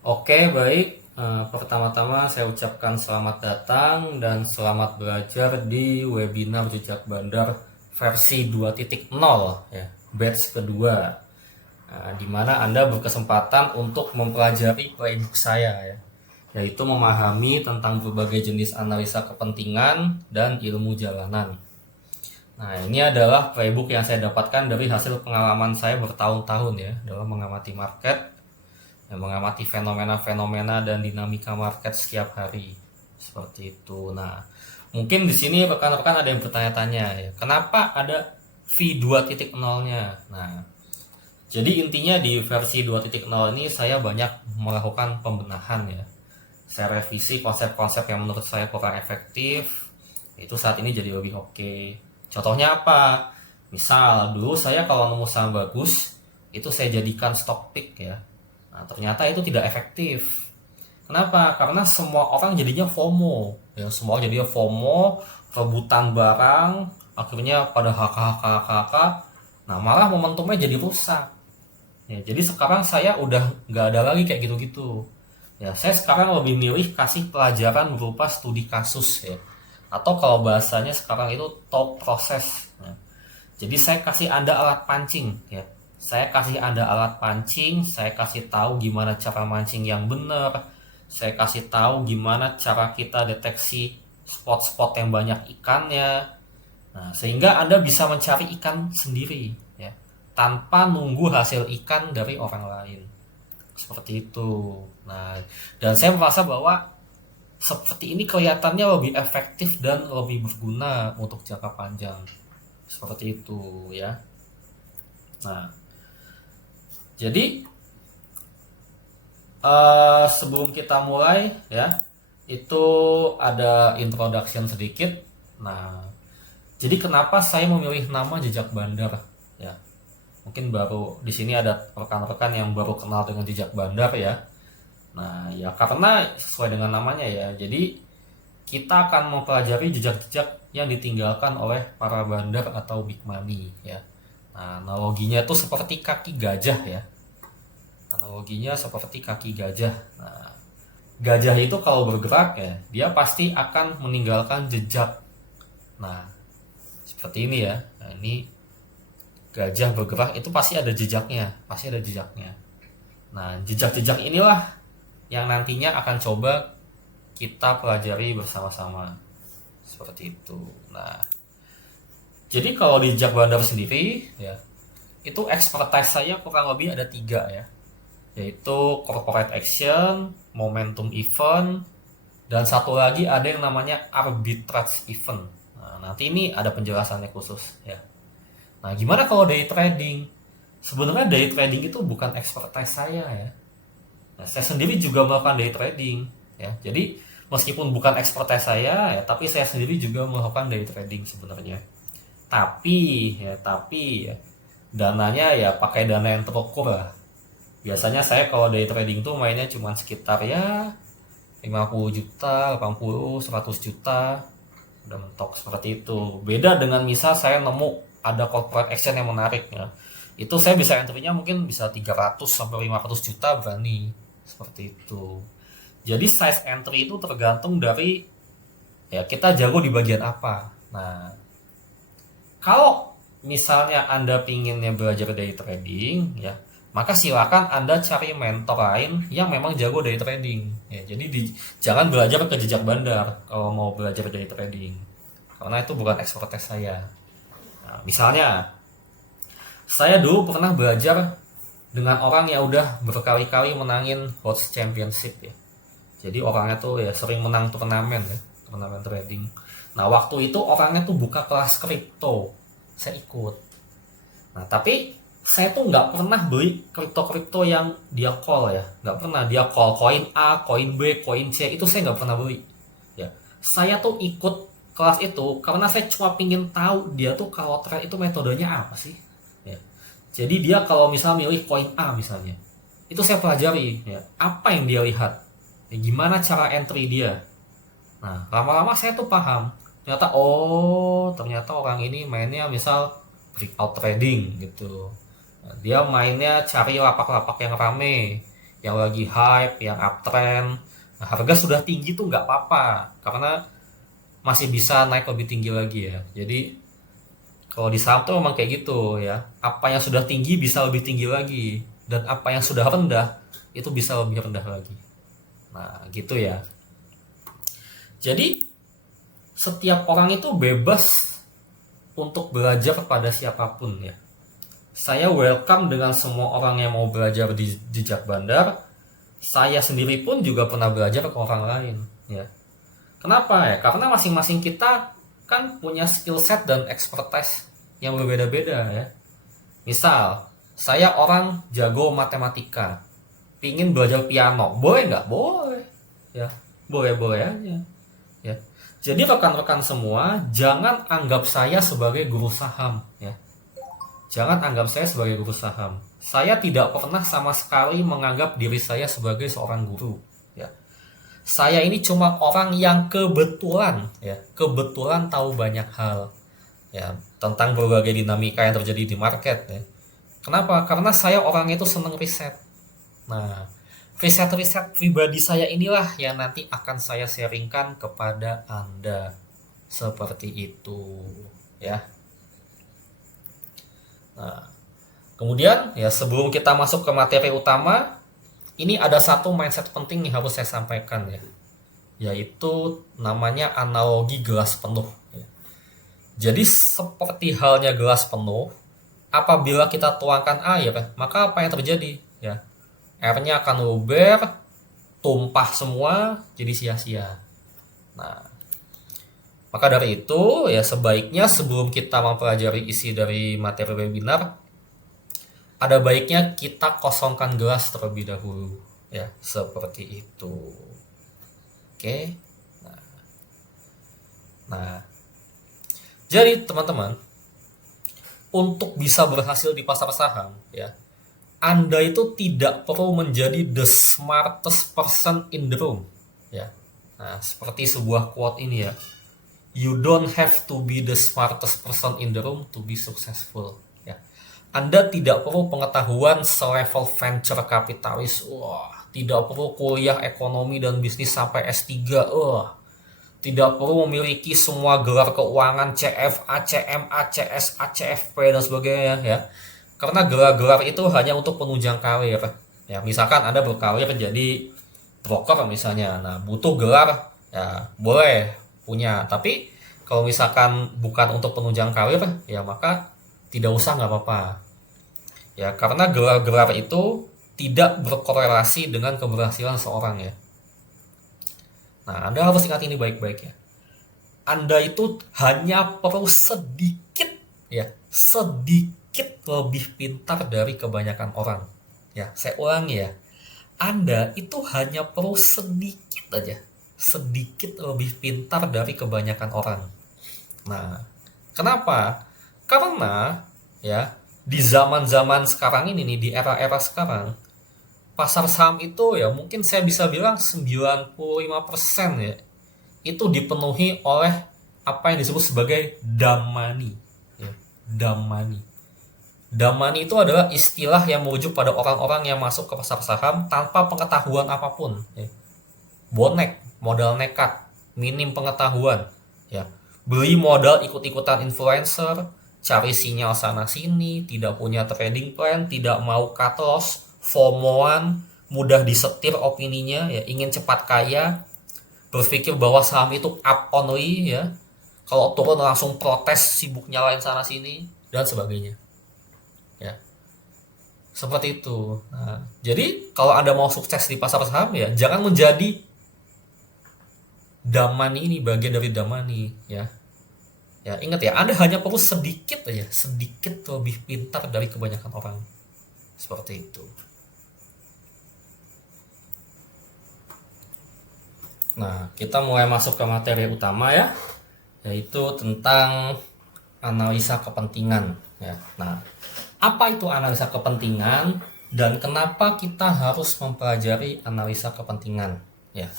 Oke, baik. Pertama-tama saya ucapkan selamat datang dan selamat belajar di webinar Jejak Bandar versi 2.0 ya, batch kedua. Di mana Anda berkesempatan untuk mempelajari playbook saya ya, yaitu memahami tentang berbagai jenis analisa kepentingan dan ilmu jalanan. Nah, ini adalah playbook yang saya dapatkan dari hasil pengalaman saya bertahun-tahun ya dalam mengamati market, yang mengamati fenomena-fenomena dan dinamika market setiap hari seperti itu. Nah, mungkin di sini rekan-rekan ada yang bertanya-tanya ya, kenapa ada V2.0-nya? Nah, jadi intinya di versi 2.0 ini saya banyak melakukan pembenahan ya. Saya revisi konsep-konsep yang menurut saya kurang efektif, itu saat ini jadi lebih oke. Contohnya apa? Misal dulu saya kalau nemu saham bagus, itu saya jadikan stock pick ya. Nah, ternyata itu tidak efektif. Kenapa? Karena semua orang jadinya FOMO. Ya, semua orang jadinya FOMO, rebutan barang, akhirnya pada HK. Nah, malah momentumnya jadi rusak. Ya, jadi sekarang saya udah nggak ada lagi kayak gitu-gitu. Ya, saya sekarang lebih milih kasih pelajaran berupa studi kasus ya. Atau kalau bahasanya sekarang itu talk proses. Ya. Jadi saya kasih Anda alat pancing ya. Saya kasih Anda alat pancing, saya kasih tahu gimana cara mancing yang benar. Saya kasih tahu gimana cara kita deteksi spot-spot yang banyak ikannya. Nah, sehingga Anda bisa mencari ikan sendiri ya, tanpa nunggu hasil ikan dari orang lain. Seperti itu. Nah, dan saya merasa bahwa seperti ini kelihatannya lebih efektif dan lebih berguna untuk jangka panjang. Seperti itu ya. Nah, jadi sebelum kita mulai ya, itu ada introduction sedikit. Nah, jadi kenapa saya memilih nama Jejak Bandar ya? Mungkin baru di sini ada rekan-rekan yang baru kenal dengan Jejak Bandar ya. Nah, ya karena sesuai dengan namanya ya. Jadi kita akan mempelajari jejak-jejak yang ditinggalkan oleh para bandar atau big money ya. Nah, analoginya itu seperti kaki gajah ya. Analoginya seperti kaki gajah. Nah, gajah itu kalau bergerak ya, dia pasti akan meninggalkan jejak. Nah, seperti ini ya. Nah, ini gajah bergerak itu pasti ada jejaknya, pasti ada jejaknya. Nah, jejak-jejak inilah yang nantinya akan coba kita pelajari bersama-sama. Seperti itu. Nah, jadi kalau di jejak bandar sendiri ya, itu expertise saya kurang lebih ada tiga ya, yaitu corporate action, momentum event, dan satu lagi ada yang namanya arbitrage event. Nah, nanti ini ada penjelasannya khusus ya. Nah, gimana kalau day trading? Sebenarnya day trading itu bukan expertise saya ya. Nah, saya sendiri juga melakukan day trading ya. Jadi meskipun bukan expertise saya ya, tapi saya sendiri juga melakukan day trading sebenarnya. Tapi ya, dananya ya pakai dana yang terukur lah. Biasanya saya kalau day trading tuh mainnya cuma sekitar ya 50 juta, 80, 100 juta. Udah mentok seperti itu. Beda dengan misal saya nemu ada corporate action yang menarik ya. Itu saya bisa entry-nya mungkin bisa 300 sampai 500 juta berani. Seperti itu. Jadi size entry itu tergantung dari ya kita jago di bagian apa. Nah, kalau misalnya Anda pinginnya belajar day trading ya, maka silakan Anda cari mentor lain yang memang jago day trading. Ya, jadi jangan belajar ke jejak bandar kalau mau belajar day trading. Karena itu bukan expertise saya. Nah, misalnya saya dulu pernah belajar dengan orang yang udah berkali-kali menangin Host Championship ya. Jadi orangnya tuh ya sering menang turnamen ya, turnamen trading. Nah, waktu itu orangnya tuh buka kelas kripto. Saya ikut. Nah, tapi saya tuh nggak pernah beli kripto-kripto yang dia call ya. Nggak pernah. Dia call koin A, koin B, koin C. Itu saya nggak pernah beli. Ya. Saya tuh ikut kelas itu karena saya cuma pingin tahu dia tuh kalau trade itu metodenya apa sih. Ya. Jadi dia kalau misalnya milih koin A misalnya. Itu saya pelajari. Ya. Apa yang dia lihat. Ya, gimana cara entry dia. Nah, lama-lama saya tuh paham. Ternyata orang ini mainnya misal breakout trading gitu. Nah, dia mainnya cari lapak-lapak yang rame. yang lagi hype, yang uptrend. Nah, harga sudah tinggi tuh nggak apa-apa, karena masih bisa naik lebih tinggi lagi ya. Jadi kalau di saham tuh memang kayak gitu ya. Apa yang sudah tinggi bisa lebih tinggi lagi, dan apa yang sudah rendah itu bisa lebih rendah lagi. Nah, gitu ya. Jadi setiap orang itu bebas untuk belajar pada siapapun ya. Saya welcome dengan semua orang yang mau belajar di Jejak Bandar. Saya sendiri pun juga pernah belajar ke orang lain ya. Kenapa ya? Karena masing-masing kita kan punya skill set dan expertise yang berbeda-beda ya. Misal, saya orang jago matematika, pingin belajar piano, boleh nggak? Boleh ya, boleh-boleh aja ya. Jadi rekan-rekan semua, jangan anggap saya sebagai guru saham ya. Jangan anggap saya sebagai guru saham. Saya tidak pernah sama sekali menganggap diri saya sebagai seorang guru ya. Saya ini cuma orang yang kebetulan ya, kebetulan tahu banyak hal ya tentang berbagai dinamika yang terjadi di market ya. Kenapa? Karena saya orang itu seneng riset. Nah, riset-riset pribadi saya inilah yang nanti akan saya sharingkan kepada Anda. Seperti itu ya. Nah, kemudian ya sebelum kita masuk ke materi utama, ini ada satu mindset penting yang harus saya sampaikan ya, yaitu namanya analogi gelas penuh ya. Jadi seperti halnya gelas penuh, apabila kita tuangkan air, maka apa yang terjadi ya? Airnya akan luber, tumpah semua, jadi sia-sia. Nah, maka dari itu ya sebaiknya sebelum kita mempelajari isi dari materi webinar, ada baiknya kita kosongkan gelas terlebih dahulu ya, seperti itu. Oke. Nah, jadi teman-teman, untuk bisa berhasil di pasar saham ya, Anda itu tidak perlu menjadi the smartest person in the room ya. Nah, seperti sebuah quote ini ya. You don't have to be the smartest person in the room to be successful ya. Anda tidak perlu pengetahuan selevel venture kapitalis. Wah, tidak perlu kuliah ekonomi dan bisnis sampai S3. Tidak perlu memiliki semua gelar keuangan CFA, CMA, CSA, CFP dan sebagainya ya. Karena gelar-gelar itu hanya untuk penunjang karir. Ya, misalkan Anda berkarir jadi broker misalnya. Nah, butuh gelar ya boleh punya, tapi kalau misalkan bukan untuk penunjang karir ya maka tidak usah, nggak apa-apa ya, karena gelar-gelar itu tidak berkorelasi dengan keberhasilan seorang ya. Nah, Anda harus ingat ini baik-baik ya. Anda itu hanya perlu sedikit lebih pintar dari kebanyakan orang ya. Saya ulangi ya, Anda itu hanya perlu sedikit lebih pintar dari kebanyakan orang. Nah, kenapa? Karena ya di zaman-zaman sekarang ini nih, di era-era sekarang, pasar saham itu ya mungkin saya bisa bilang 95% ya itu dipenuhi oleh apa yang disebut sebagai dumb money ya. Dumb money. Dumb money itu adalah istilah yang merujuk pada orang-orang yang masuk ke pasar saham tanpa pengetahuan apapun ya. Bonek, modal nekat, minim pengetahuan ya. Beli modal ikut-ikutan influencer, cari sinyal sana sini, tidak punya trading plan, tidak mau cut loss, FOMO-an, mudah disetir opininya ya, ingin cepat kaya, berpikir bahwa saham itu up only ya. Kalau turun langsung protes, sibuk nyalain sana sini dan sebagainya. Ya. Seperti itu. Nah, jadi kalau Anda mau sukses di pasar saham ya jangan menjadi damani ini, bagian dari damani ya. Ya, ingat ya, Anda hanya perlu sedikit lebih pintar dari kebanyakan orang. Seperti itu. Nah, kita mulai masuk ke materi utama ya, yaitu tentang analisa kepentingan ya. Nah, apa itu analisa kepentingan dan kenapa kita harus mempelajari analisa kepentingan ya?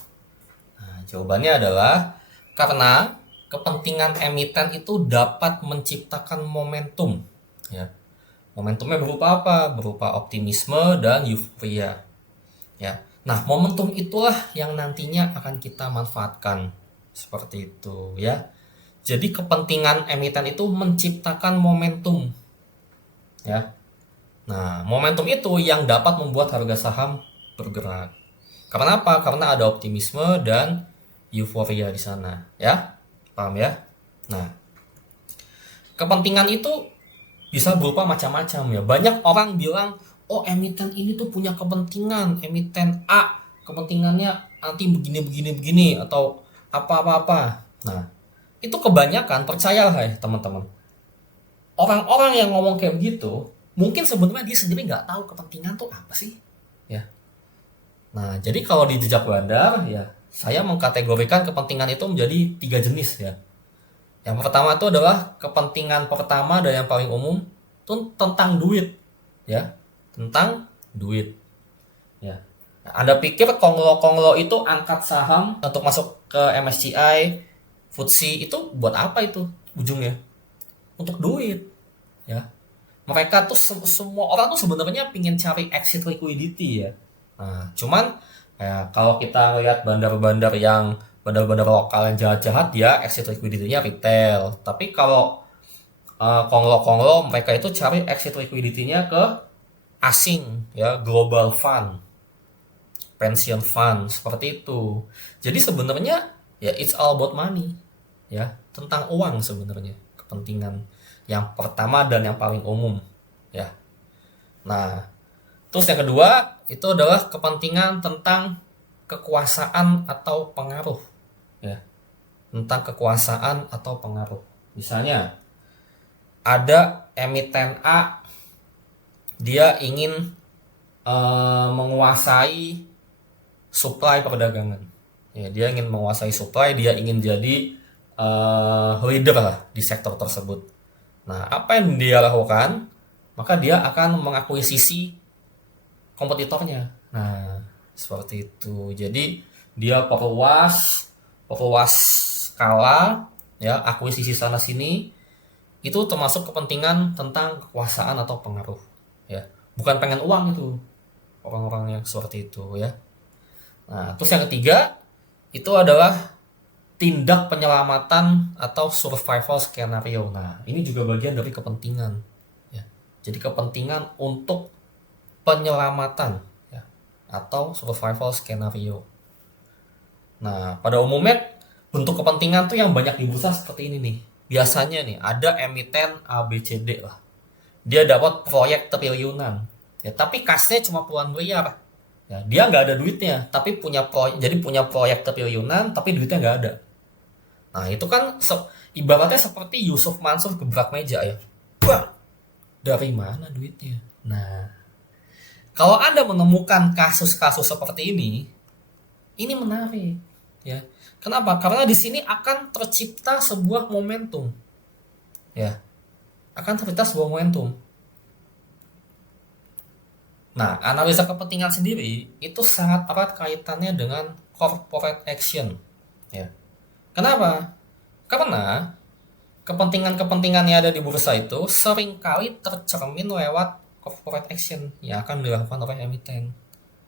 Nah, jawabannya adalah karena kepentingan emiten itu dapat menciptakan momentum ya. Momentumnya berupa apa? Berupa optimisme dan euforia. ya. Nah, momentum itulah yang nantinya akan kita manfaatkan seperti itu ya. Jadi kepentingan emiten itu menciptakan momentum ya. Nah, momentum itu yang dapat membuat harga saham bergerak. Karena apa? Karena ada optimisme dan euforia di sana ya. Paham ya? Nah, kepentingan itu bisa berupa macam-macam ya. Banyak orang bilang, oh emiten ini tuh punya kepentingan, emiten A, kepentingannya nanti begini-begini-begini atau apa-apa-apa. Nah, itu kebanyakan, percayalah ya teman-teman. Orang-orang yang ngomong kayak begitu, mungkin sebenarnya dia sendiri nggak tahu kepentingan tuh apa sih. Ya. Nah, jadi kalau di jejak bandar, ya saya mengkategorikan kepentingan itu menjadi 3 jenis ya. Yang pertama itu adalah kepentingan pertama dan yang paling umum itu tentang duit, ya, tentang duit, ya. Nah, Anda pikir konglo-konglo itu angkat saham untuk masuk ke MSCI, FTSE itu buat apa itu ujungnya? Untuk duit, ya. Mereka tuh semua orang tuh sebenarnya pingin cari exit liquidity ya. Nah, cuman ya, kalau kita lihat bandar-bandar lokal yang jahat-jahat dia exit liquidity-nya retail. Tapi kalau konglo-konglo mereka itu cari exit liquidity-nya ke asing ya, global fund, pension fund seperti itu. Jadi sebenarnya ya it's all about money ya, tentang uang sebenarnya kepentingan yang pertama dan yang paling umum ya. Nah, terus yang kedua itu adalah kepentingan tentang kekuasaan atau pengaruh ya, tentang kekuasaan atau pengaruh. Misalnya ada emiten A, dia ingin menguasai supply perdagangan ya, dia ingin menguasai supply, dia ingin jadi leader lah di sektor tersebut. Nah, apa yang dia lakukan? Maka dia akan mengakuisisi kompetitornya. Nah, seperti itu. Jadi dia perluas skala ya, akuisisi sana sini. Itu termasuk kepentingan tentang kekuasaan atau pengaruh ya. Bukan pengen uang itu orang-orang yang seperti itu ya. Nah, terus yang ketiga itu adalah tindak penyelamatan atau survival skenario. Nah, ini juga bagian dari kepentingan ya. Jadi kepentingan untuk penyelamatan ya, atau survival skenario. Nah, pada umumnya bentuk kepentingan tuh yang banyak di bursa seperti ini nih. Biasanya nih ada emiten ABCD lah. Dia dapat proyek triliunan. Ya, tapi kasnya cuma puluhan miliar. Ya, dia nggak ada duitnya, tapi punya proyek triliunan, tapi duitnya nggak ada. Nah, itu kan ibaratnya seperti Yusuf Mansur gebrak meja ya. Wah, dari mana duitnya? Nah, kalau Anda menemukan kasus-kasus seperti ini menarik, ya. Kenapa? Karena di sini akan tercipta sebuah momentum, ya. Akan tercipta sebuah momentum. Nah, analisa kepentingan sendiri itu sangat erat kaitannya dengan corporate action, ya. Kenapa? Karena kepentingan-kepentingan yang ada di bursa itu seringkali tercermin lewat corporate action yang akan dilakukan oleh emiten.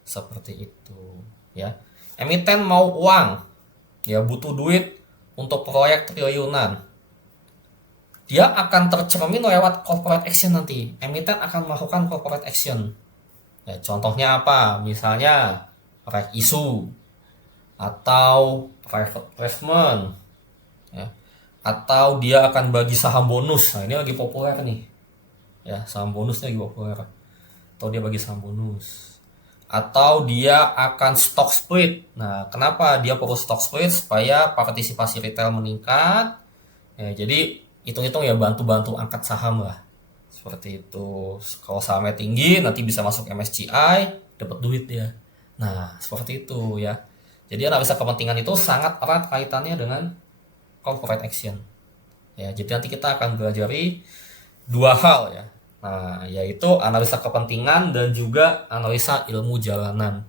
Seperti itu ya. Emiten mau uang, ya butuh duit untuk proyek triliunan. Dia akan tercermin lewat corporate action nanti. Emiten akan melakukan corporate action. Ya, contohnya apa? Misalnya right issue atau private placement ya. Atau dia akan bagi saham bonus. Nah, ini lagi populer nih. Ya, saham bonusnya lagi populer. Atau dia bagi saham bonus. Atau dia akan stock split. Nah, kenapa dia perlu stock split? Supaya partisipasi retail meningkat. Ya, jadi hitung-hitung ya bantu-bantu angkat saham lah. Seperti itu. Kalau sahamnya tinggi nanti bisa masuk MSCI, dapat duit ya. Nah, seperti itu ya. Jadi analisa kepentingan itu sangat erat kaitannya dengan corporate action. Ya, jadi nanti kita akan pelajari dua hal ya. Nah, yaitu analisa kepentingan dan juga analisa ilmu jalanan.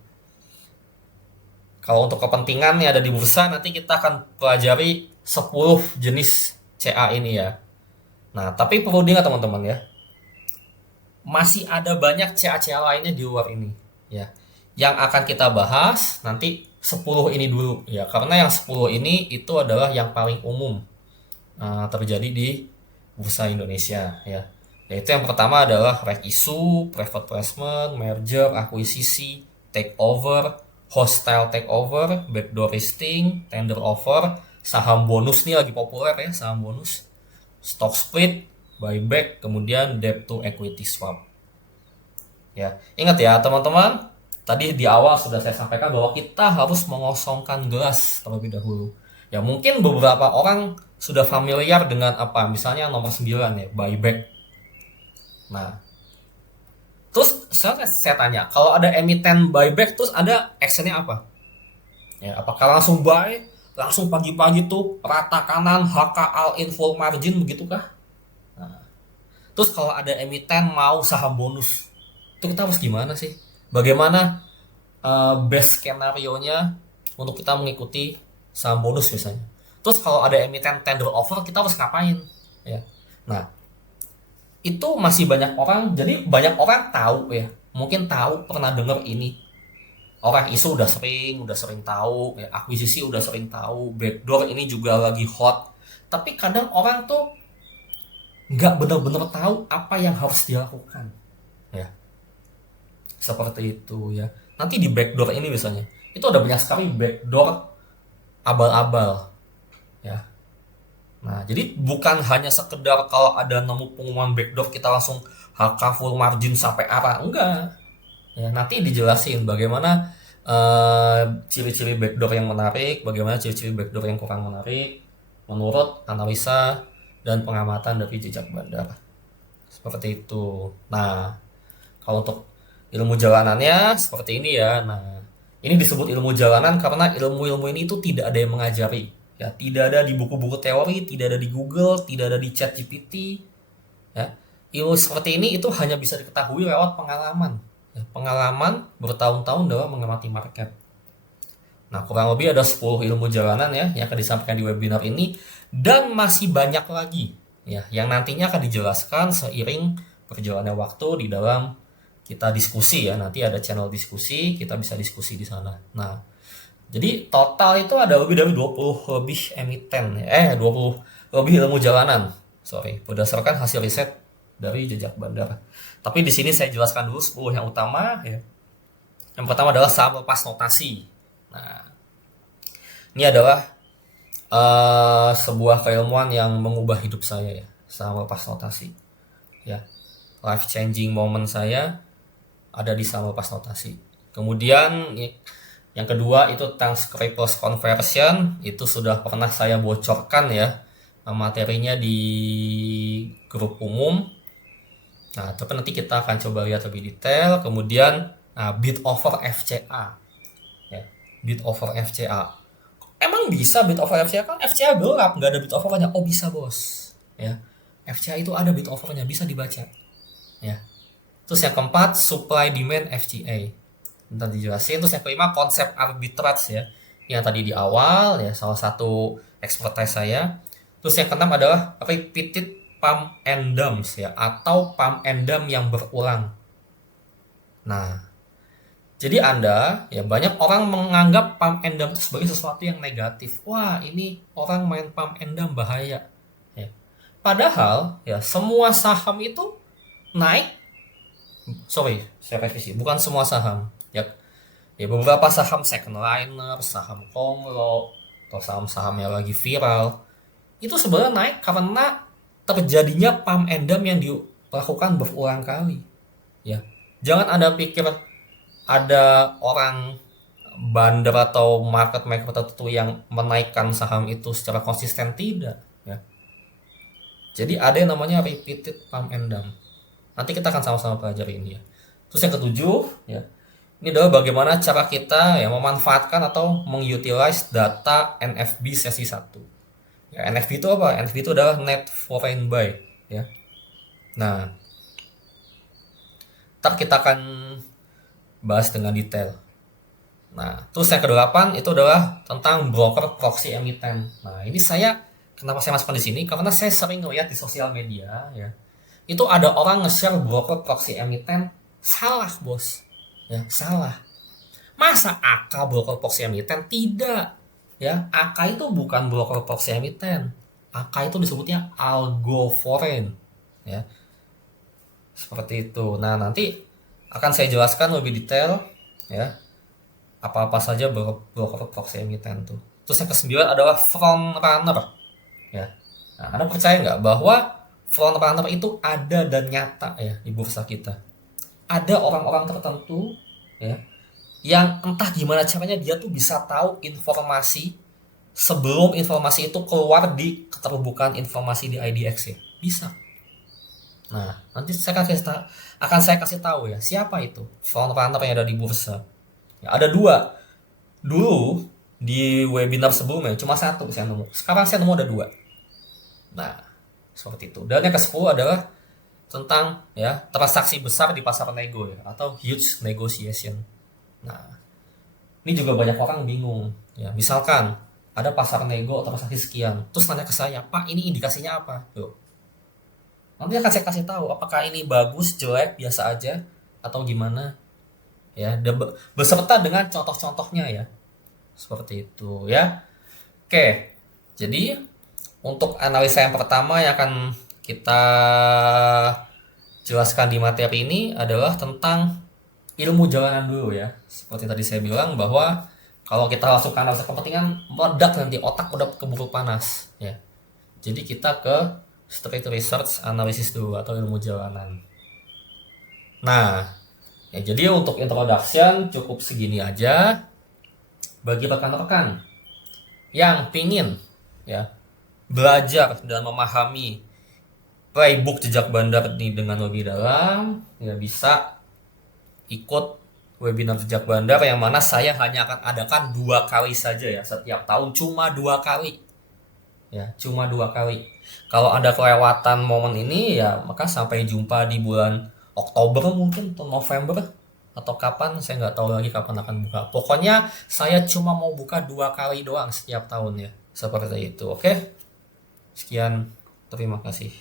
Kalau untuk kepentingan yang ada di bursa nanti kita akan pelajari 10 jenis CA ini ya. Nah, tapi perlu diingat teman-teman ya. Masih ada banyak CA-CA lainnya di luar ini ya. Yang akan kita bahas nanti 10 ini dulu ya, karena yang 10 ini itu adalah yang paling umum terjadi di bursa Indonesia ya. Yaitu yang pertama adalah reg issue, private placement, merger, akuisisi, takeover, hostile takeover, backdoor listing, tender offer, saham bonus nih lagi populer ya, saham bonus, stock split, buyback, kemudian debt to equity swap. Ya, ingat ya teman-teman, tadi di awal sudah saya sampaikan bahwa kita harus mengosongkan gelas terlebih dahulu. Ya, mungkin beberapa orang sudah familiar dengan apa, misalnya nomor 9 ya, buyback. Nah, terus saya tanya, kalau ada emiten buyback terus ada actionnya apa? Ya, apakah langsung buy, langsung pagi-pagi tuh rata kanan HK all in full margin begitukah? Nah, terus kalau ada emiten mau saham bonus, itu kita harus gimana sih? Bagaimana best skenario-nya untuk kita mengikuti saham bonus misalnya? Terus kalau ada emiten tender offer, kita harus ngapain? Ya. Nah, itu masih banyak orang, jadi banyak orang tahu ya, mungkin tahu, pernah dengar ini, orang isu udah sering tahu ya, akuisisi udah sering tahu, backdoor ini juga lagi hot, tapi kadang orang tuh nggak benar-benar tahu apa yang harus dilakukan ya, seperti itu ya. Nanti di backdoor ini misalnya itu ada banyak sekali backdoor abal-abal ya. Nah, jadi bukan hanya sekedar kalau ada nemu pengumuman backdoor kita langsung HK full margin sampai arah, enggak. Ya, nanti dijelasin bagaimana ciri-ciri backdoor yang menarik, bagaimana ciri-ciri backdoor yang kurang menarik menurut analisa dan pengamatan dari jejak bandar. Seperti itu. Nah, kalau untuk ilmu jalanannya seperti ini ya. Nah, ini disebut ilmu jalanan karena ilmu-ilmu ini itu tidak ada yang mengajari. Ya, tidak ada di buku-buku teori, tidak ada di Google, tidak ada di ChatGPT. Ya, ilmu seperti ini itu hanya bisa diketahui lewat pengalaman. Ya, pengalaman bertahun-tahun dalam mengamati market. Nah, kurang lebih ada 10 ilmu jalanan ya yang akan disampaikan di webinar ini dan masih banyak lagi ya yang nantinya akan dijelaskan seiring perjalannya waktu di dalam kita diskusi ya. Nanti ada channel diskusi, kita bisa diskusi di sana. Nah, jadi total itu ada lebih dari 20 lebih emiten, 20 lebih ilmu jalanan. Sorry, berdasarkan hasil riset dari jejak bandar. Tapi di sini saya jelaskan dulu 10 yang utama ya. Yang pertama adalah saham lepas notasi. Nah, ini adalah sebuah keilmuan yang mengubah hidup saya ya, saham lepas notasi. Ya, life changing moment saya ada di saham lepas notasi. Kemudian yang kedua itu tentang scriptless conversion, itu sudah pernah saya bocorkan ya materinya di grup umum. Nah, tapi nanti kita akan coba lihat lebih detail. Kemudian bid over FCA. Ya, bid over FCA. Emang bisa bid over FCA? Kan FCA gelap, nggak ada bid overnya. Oh, bisa bos. Ya, FCA itu ada bid overnya, bisa dibaca. Ya. Terus yang keempat supply demand FCA. Ntar dijelasin. Terus yang kelima konsep arbitrage ya, yang tadi di awal ya salah satu expertise saya. Terus yang keenam adalah repeated pump and dumps ya, atau pump and dump yang berulang. Nah, jadi Anda ya, banyak orang menganggap pump and dump itu sebagai sesuatu yang negatif. Wah, ini orang main pump and dump bahaya ya. Padahal ya semua saham itu naik. Sorry, saya revisi. Bukan semua saham. Ya beberapa saham second liner, saham konglo, atau saham-saham yang lagi viral itu sebenarnya naik karena terjadinya pump and dump yang dilakukan berulang kali. Ya, jangan Anda pikir ada orang bandar atau market maker tertentu yang menaikkan saham itu secara konsisten, tidak. Ya. Jadi ada yang namanya repeated pump and dump. Nanti kita akan sama-sama pelajari ini ya. Terus yang ketujuh ya. Ini adalah bagaimana cara kita ya memanfaatkan atau mengutilize data NFB sesi 1. Ya, NFB itu apa? NFB itu adalah net foreign buy ya. Nah, ntar kita akan bahas dengan detail. Nah, terus yang kedelapan itu adalah tentang broker proxy emiten. Nah, ini kenapa saya masukkan di sini? Karena saya sering lihat di sosial media ya. Itu ada orang nge-share broker proxy emiten salah, bos. Ya, salah. Masa AK broker proxy emiten? Tidak. Ya, AK itu bukan broker proxy emiten. AK itu disebutnya algo foreign. Ya, seperti itu. Nah, nanti akan saya jelaskan lebih detail ya, apa-apa saja broker proxy emiten tuh. Terus yang ke-9 adalah front runner. Ya. Nah, Anda percaya nggak bahwa front runner itu ada dan nyata ya di bursa kita? Ada orang-orang tertentu ya yang entah gimana caranya dia tuh bisa tahu informasi sebelum informasi itu keluar di keterbukaan informasi di IDX ya. Bisa. Nah, nanti akan saya kasih tahu ya siapa itu front runner yang ada di bursa. Ya, ada dua. Dulu di webinar sebelumnya cuma satu saya nemu. Sekarang saya nemu ada dua. Nah, seperti itu. Dan yang ke-10 adalah tentang ya transaksi besar di pasar nego ya atau huge negotiation. Nah, ini juga banyak orang bingung ya. Misalkan ada pasar nego transaksi sekian, terus tanya ke saya, "Pak, ini indikasinya apa?" Tuh. Nanti akan saya kasih tahu apakah ini bagus, jelek, biasa aja atau gimana ya. Dan beserta dengan contoh-contohnya ya. Seperti itu ya. Oke. Jadi untuk analisa yang pertama yang akan kita jelaskan di materi ini adalah tentang ilmu jalanan dulu ya. Seperti tadi saya bilang bahwa kalau kita langsung ke analisa kepentingan meledak nanti otak udah keburu panas ya. Jadi kita ke street research analysis dulu atau ilmu jalanan. Nah, ya jadi untuk introduction cukup segini aja. Bagi rekan-rekan yang pingin ya belajar dan memahami playbook jejak bandar ini dengan lebih dalam, ya bisa ikut webinar jejak bandar yang mana saya hanya akan adakan 2 kali saja ya setiap tahun, cuma 2 kali ya, cuma 2 kali. Kalau ada kelewatan momen ini ya maka sampai jumpa di bulan Oktober mungkin atau November atau kapan, saya nggak tahu lagi kapan akan buka. Pokoknya saya cuma mau buka 2 kali doang setiap tahun ya, seperti itu. Oke, sekian, terima kasih.